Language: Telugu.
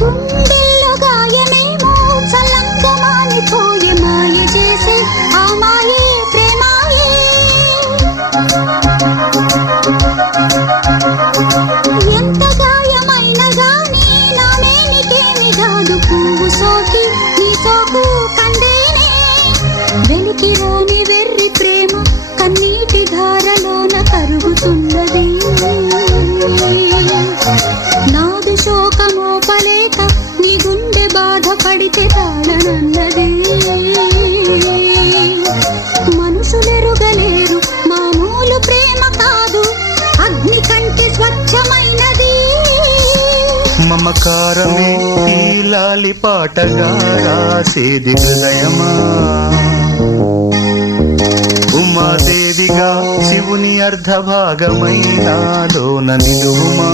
గుండెల్లో గాయమేమో చల్లంగా మానిపోయే మాయ చేసే ఆ మాయే ప్రేమాయే. ఎంత గాయమైన గానీ నా మేనికేమి కాదు పువ్వు సోకి నీ సోకు కండేనే. వెలికి రాని వెర్రి ప్రేమ కన్నీటి ధారలోన కరుగుతున్నది. నాదు శోకమోపలేక నీ గుండె బాధపడితే తాళనన్నది. మనుషులెరుగలేరు మామూలు ప్రేమ కాదు అగ్ని కంటే స్వచ్ఛమైనది. మమకారమే ఈ లాలి పాటగా రాసేది హృదయమా. ఉమాదేవిగా శివుని అర్ధభాగమైనాలోన నిలువుమా.